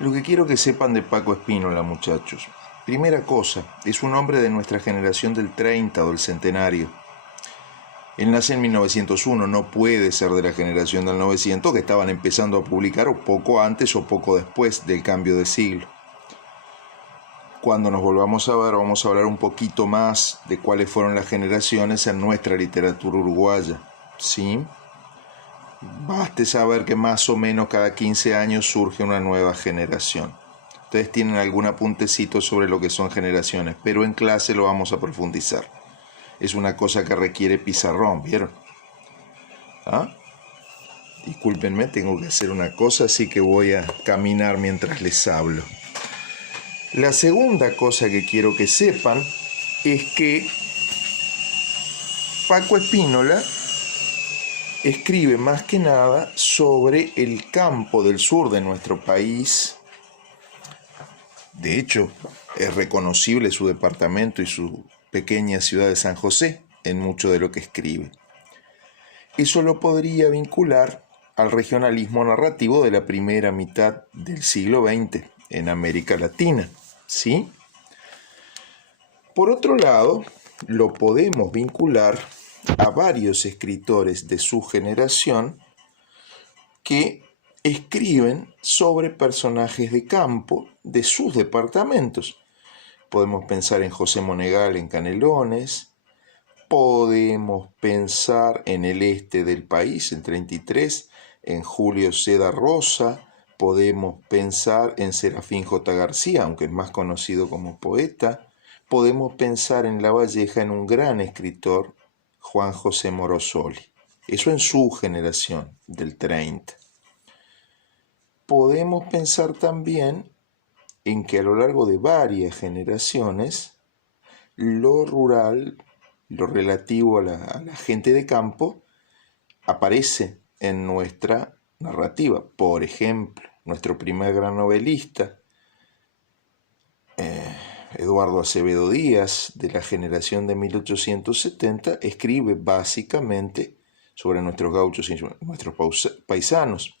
Lo que quiero que sepan de Paco Spínola, muchachos. Primera cosa, es un hombre de nuestra generación del 30 o del centenario. Él nace en 1901, no puede ser de la generación del 900 que estaban empezando a publicar o poco antes o poco después del cambio de siglo. Cuando nos volvamos a ver, vamos a hablar un poquito más de cuáles fueron las generaciones en nuestra literatura uruguaya. ¿Sí? Baste saber que más o menos cada 15 años surge una nueva generación. Ustedes tienen algún apuntecito sobre lo que son generaciones, pero en clase lo vamos a profundizar. Es una cosa que requiere pizarrón, ¿vieron? ¿Ah? Discúlpenme, tengo que hacer una cosa, así que voy a caminar mientras les hablo. La segunda cosa que quiero que sepan es que Paco Spínola escribe más que nada sobre el campo del sur de nuestro país. De hecho, es reconocible su departamento y su pequeña ciudad de San José en mucho de lo que escribe. Eso lo podría vincular al regionalismo narrativo de la primera mitad del siglo XX en América Latina, ¿sí? Por otro lado, lo podemos vincular a varios escritores de su generación que escriben sobre personajes de campo de sus departamentos. Podemos pensar en José Monegal en Canelones, podemos pensar en el este del país, en 33, en Julio Ceda Rosa, podemos pensar en Serafín J. García, aunque es más conocido como poeta, podemos pensar en La Valleja en un gran escritor, Juan José Morosoli. Eso en su generación, del 30. Podemos pensar también en que a lo largo de varias generaciones, lo rural, lo relativo a la gente de campo, aparece en nuestra narrativa. Por ejemplo, nuestro primer gran novelista, Eduardo Acevedo Díaz, de la generación de 1870, escribe básicamente sobre nuestros gauchos y nuestros paisanos.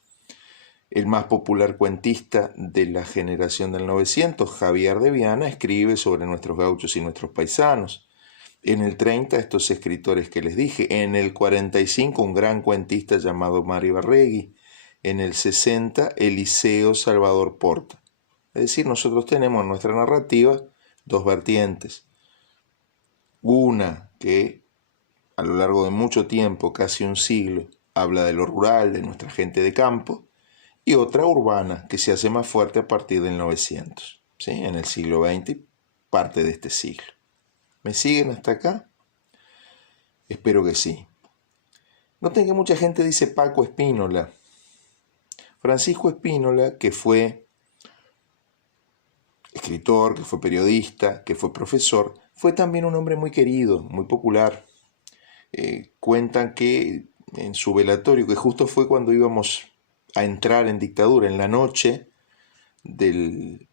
El más popular cuentista de la generación del 900, Javier de Viana, escribe sobre nuestros gauchos y nuestros paisanos. En el 30, estos escritores que les dije. En el 45, un gran cuentista llamado Mario Barregui. En el 60, Eliseo Salvador Porta. Es decir, nosotros tenemos en nuestra narrativa dos vertientes. Una que a lo largo de mucho tiempo, casi un siglo, habla de lo rural, de nuestra gente de campo, y otra urbana que se hace más fuerte a partir del 900, ¿sí? En el siglo XX, parte de este siglo. ¿Me siguen hasta acá? Espero que sí. Noten que mucha gente dice Paco Spínola. Francisco Spínola, que fue escritor, que fue periodista, que fue profesor, fue también un hombre muy querido, muy popular. Cuentan que en su velatorio, que justo fue cuando íbamos a entrar en dictadura, en la noche en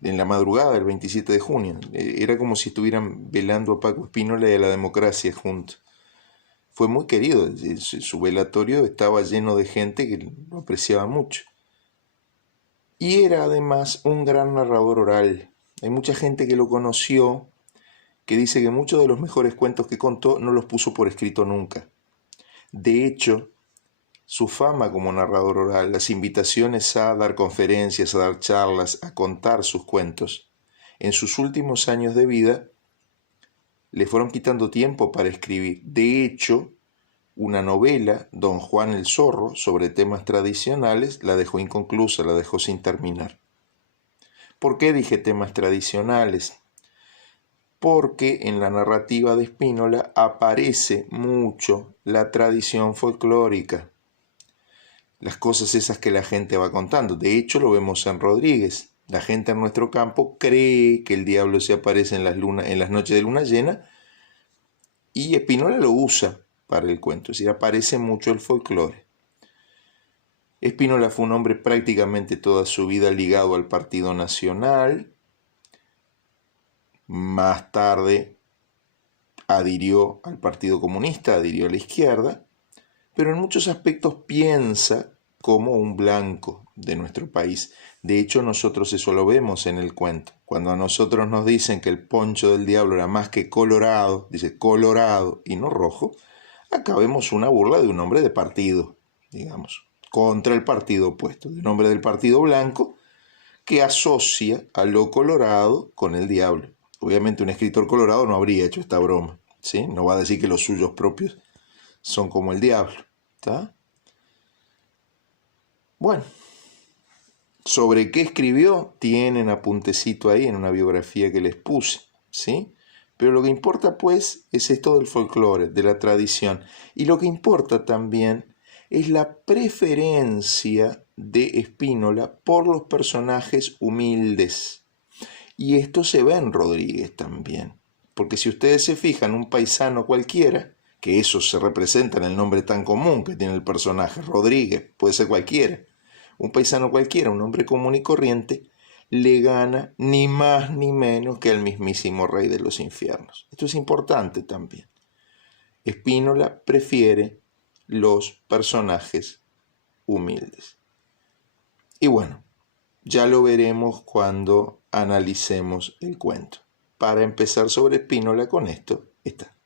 la madrugada del 27 de junio. Era como si estuvieran velando a Paco Spínola y a la democracia juntos. Fue muy querido, su velatorio estaba lleno de gente que lo apreciaba mucho. Y era además un gran narrador oral. Hay mucha gente que lo conoció, que dice que muchos de los mejores cuentos que contó no los puso por escrito nunca. De hecho, su fama como narrador oral, las invitaciones a dar conferencias, a dar charlas, a contar sus cuentos, en sus últimos años de vida le fueron quitando tiempo para escribir. De hecho, una novela, Don Juan el Zorro, sobre temas tradicionales, la dejó inconclusa, la dejó sin terminar. ¿Por qué dije temas tradicionales? Porque en la narrativa de Spínola aparece mucho la tradición folclórica, las cosas esas que la gente va contando. De hecho, lo vemos en Rodríguez. La gente en nuestro campo cree que el diablo se aparece en las noches de luna llena, y Spínola lo usa para el cuento, es decir, aparece mucho el folclore. Spínola fue un hombre prácticamente toda su vida ligado al Partido Nacional. Más tarde adhirió al Partido Comunista, adhirió a la izquierda, pero en muchos aspectos piensa como un blanco de nuestro país. De hecho, nosotros eso lo vemos en el cuento. Cuando a nosotros nos dicen que el poncho del diablo era más que colorado, dice colorado y no rojo, acá vemos una burla de un hombre de partido, digamos, contra el partido opuesto, de un hombre del partido blanco que asocia a lo colorado con el diablo. Obviamente un escritor colorado no habría hecho esta broma, ¿sí? No va a decir que los suyos propios son como el diablo, ¿está? Bueno, sobre qué escribió tienen apuntecito ahí en una biografía que les puse, ¿sí? Pero lo que importa pues es esto del folclore, de la tradición. Y lo que importa también es la preferencia de Spínola por los personajes humildes. Y esto se ve en Rodríguez también. Porque si ustedes se fijan, un paisano cualquiera, que eso se representa en el nombre tan común que tiene el personaje, Rodríguez, puede ser cualquiera, un paisano cualquiera, un hombre común y corriente, le gana ni más ni menos que al mismísimo rey de los infiernos. Esto es importante también. Spínola prefiere los personajes humildes. Y bueno, ya lo veremos cuando analicemos el cuento. Para empezar sobre Spínola con esto está.